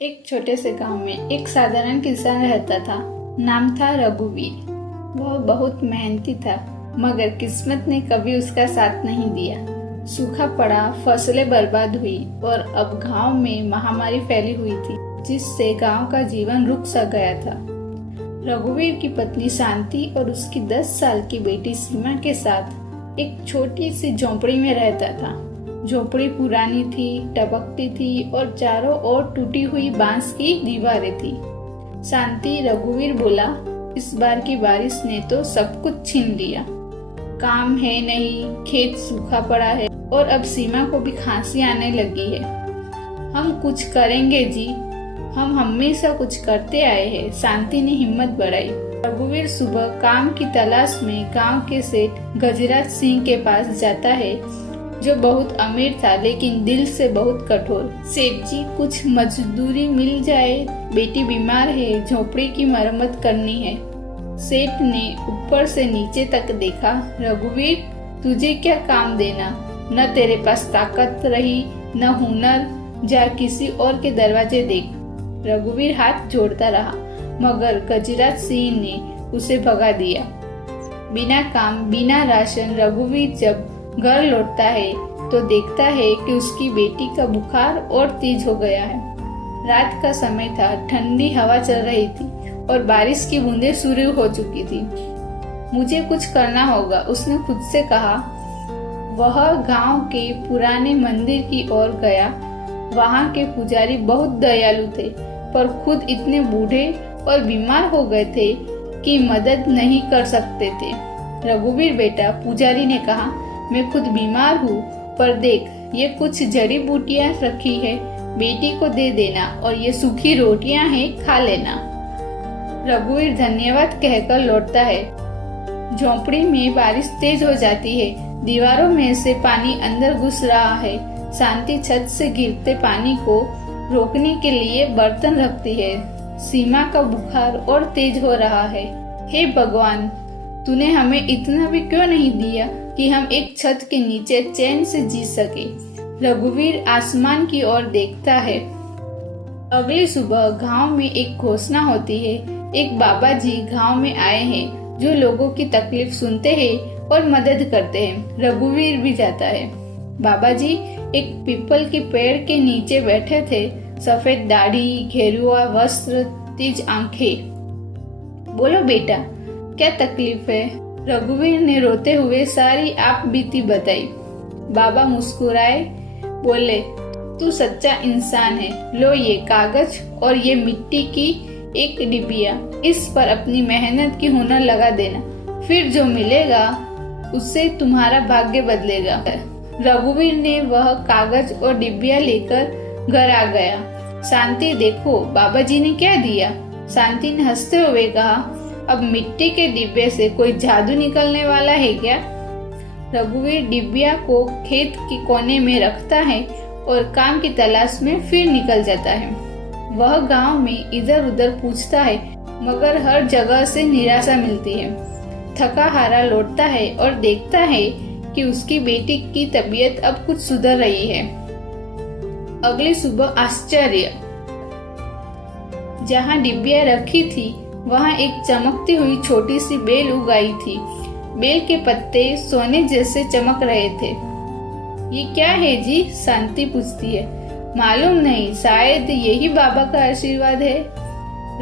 एक छोटे से गांव में एक साधारण किसान रहता था। नाम था रघुवीर। वह बहुत मेहनती था, मगर किस्मत ने कभी उसका साथ नहीं दिया। सूखा पड़ा, फसलें बर्बाद हुई और अब गांव में महामारी फैली हुई थी, जिससे गांव का जीवन रुक सा गया था। रघुवीर की पत्नी शांति और उसकी 10 साल की बेटी सीमा के साथ एक छोटी सी झोंपड़ी में रहता था। झोपड़ी पुरानी थी, टपकती थी और चारों ओर टूटी हुई बांस की दीवारें थी। शांति रघुवीर बोला, इस बार की बारिश ने तो सब कुछ छीन लिया। काम है नहीं, खेत सूखा पड़ा है और अब सीमा को भी खांसी आने लगी है। हम कुछ करेंगे जी, हम हमेशा कुछ करते आए हैं। शांति ने हिम्मत बढ़ाई। रघुवीर सुबह काम की तलाश में गांव के सेठ गजराज सिंह के पास जाता है, जो बहुत अमीर था लेकिन दिल से बहुत कठोर। सेठ जी, कुछ मजदूरी मिल जाए, बेटी बीमार है, झोपड़ी की मरम्मत करनी है। सेठ ने ऊपर से नीचे तक देखा। रघुवीर, तुझे क्या काम देना? न तेरे पास ताकत रही न हुनर, जा किसी और के दरवाजे देख। रघुवीर हाथ जोड़ता रहा, मगर गजराज सिंह ने उसे भगा दिया। बिना काम बिना राशन रघुवीर जब घर लौटता है तो देखता है कि उसकी बेटी का बुखार और तेज हो गया है। रात का समय था, ठंडी हवा चल रही थी और बारिश की बूंदें शुरू हो चुकी थी। मुझे कुछ करना होगा, उसने खुद से कहा। वह गांव के पुराने मंदिर की ओर गया। वहां के पुजारी बहुत दयालु थे, पर खुद इतने बूढ़े और बीमार हो गए थे कि मदद नहीं कर सकते थे। रघुवीर बेटा, पुजारी ने कहा, मैं खुद बीमार हूँ, पर देख ये कुछ जड़ी बूटियाँ रखी है, बेटी को दे देना और ये सूखी रोटियाँ हैं, खा लेना। रघुवीर धन्यवाद कहकर लौटता है। झोंपड़ी में बारिश तेज हो जाती है, दीवारों में से पानी अंदर घुस रहा है। शांति छत से गिरते पानी को रोकने के लिए बर्तन रखती है। सीमा का बुखार और तेज हो रहा है। हे भगवान, तूने हमें इतना भी क्यों नहीं दिया कि हम एक छत के नीचे चैन से जी सके। रघुवीर आसमान की ओर देखता है। अगली सुबह गांव में एक घोषणा होती है। एक बाबा जी गांव में आए हैं, जो लोगों की तकलीफ सुनते हैं और मदद करते हैं। रघुवीर भी जाता है। बाबा जी एक पीपल के पेड़ के नीचे बैठे थे। सफेद दाढ़ी, घेरुआ वस्त्र, तेज आंखें। बोलो बेटा, क्या तकलीफ है? रघुवीर ने रोते हुए सारी आप बीती बताई। बाबा मुस्कुराए, बोले, तू सच्चा इंसान है। लो ये कागज और ये मिट्टी की एक डिबिया, इस पर अपनी मेहनत की हुनर लगा देना, फिर जो मिलेगा उससे तुम्हारा भाग्य बदलेगा। रघुवीर ने वह कागज और डिबिया लेकर घर आ गया। शांति, देखो बाबा जी ने क्या दिया। शांति ने हंसते हुए कहा, अब मिट्टी के डिब्बे से कोई जादू निकलने वाला है क्या? रघुवीर डिबिया को खेत के कोने में रखता है और काम की तलाश में फिर निकल जाता है। वह गांव में इधर उधर पूछता है, मगर हर जगह से निराशा मिलती है। थका हारा लौटता है और देखता है कि उसकी बेटी की तबीयत अब कुछ सुधर रही है। अगली सुबह आश्चर्य, जहाँ डिबिया रखी थी वहाँ एक चमकती हुई छोटी सी बेल उगाई थी। बेल के पत्ते सोने जैसे चमक रहे थे। ये क्या है जी? शांति पूछती है। मालूम नहीं, शायद यही बाबा का आशीर्वाद है।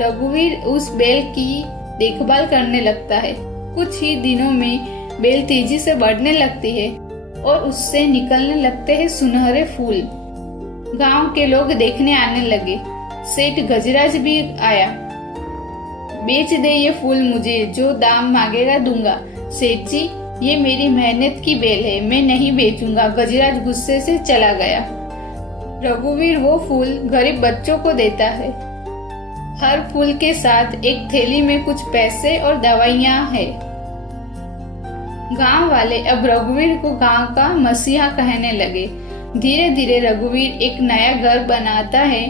रघुवीर उस बेल की देखभाल करने लगता है। कुछ ही दिनों में बेल तेजी से बढ़ने लगती है और उससे निकलने लगते हैं सुनहरे फूल। गांव के लोग देखने आने लगे। सेठ गजराज भी आया। बेच दे ये फूल मुझे, जो दाम मांगेगा दूंगा। सेठ जी, ये मेरी मेहनत की बेल है, मैं नहीं बेचूंगा। गजराज गुस्से से चला गया। रघुवीर वो फूल गरीब बच्चों को देता है। हर फूल के साथ एक थैली में कुछ पैसे और दवाइयाँ हैं। गांव वाले अब रघुवीर को गांव का मसीहा कहने लगे। धीरे धीरे रघुवीर एक नया घर बनाता है,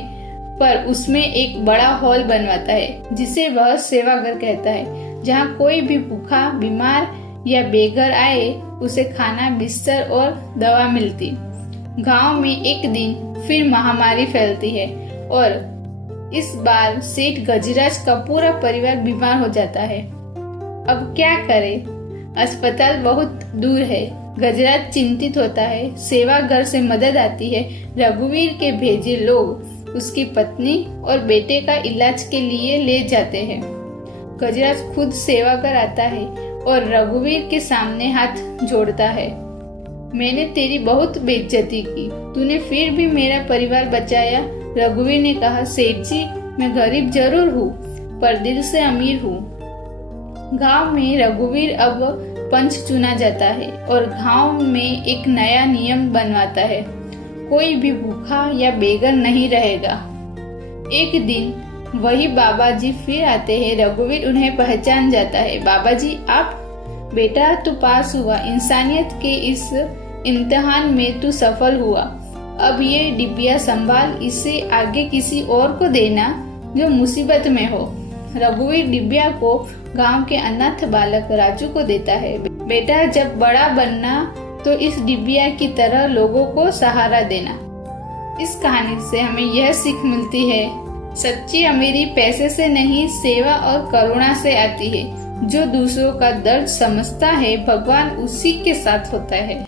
पर उसमें एक बड़ा हॉल बनवाता है, जिसे वह सेवाघर कहता है, जहाँ कोई भी भूखा, बीमार या बेघर आए उसे खाना, बिस्तर और दवा मिलती। गांव में एक दिन फिर महामारी फैलती है और इस बार सेठ गजराज का पूरा परिवार बीमार हो जाता है। अब क्या करे? अस्पताल बहुत दूर है। गजराज चिंतित होता है। सेवा घर से मदद आती है। रघुवीर के भेजे लोग उसकी पत्नी और बेटे का इलाज के लिए ले जाते हैं। गजराज खुद सेवा कर आता है और रघुवीर के सामने हाथ जोड़ता है। मैंने तेरी बहुत बेइज्जती की, तूने फिर भी मेरा परिवार बचाया। रघुवीर ने कहा, सेठ जी, मैं गरीब जरूर हूँ पर दिल से अमीर हूँ। गांव में रघुवीर अब पंच चुना जाता है और गांव में एक नया नियम बनवाता है, कोई भी भूखा या बेघर नहीं रहेगा। एक दिन वही बाबा जी फिर आते हैं। रघुवीर उन्हें पहचान जाता है। बाबा जी, आप? बेटा, तू पास हुआ। इंसानियत के इस इम्तिहान में तू सफल हुआ। अब ये डिबिया संभाल, इसे आगे किसी और को देना जो मुसीबत में हो। रघुवीर डिबिया को गांव के अनाथ बालक राजू को देता है। बेटा, जब बड़ा बनना तो इस डिबिया की तरह लोगों को सहारा देना। इस कहानी से हमें यह सीख मिलती है, सच्ची अमीरी पैसे से नहीं, सेवा और करुणा से आती है। जो दूसरों का दर्द समझता है, भगवान उसी के साथ होता है।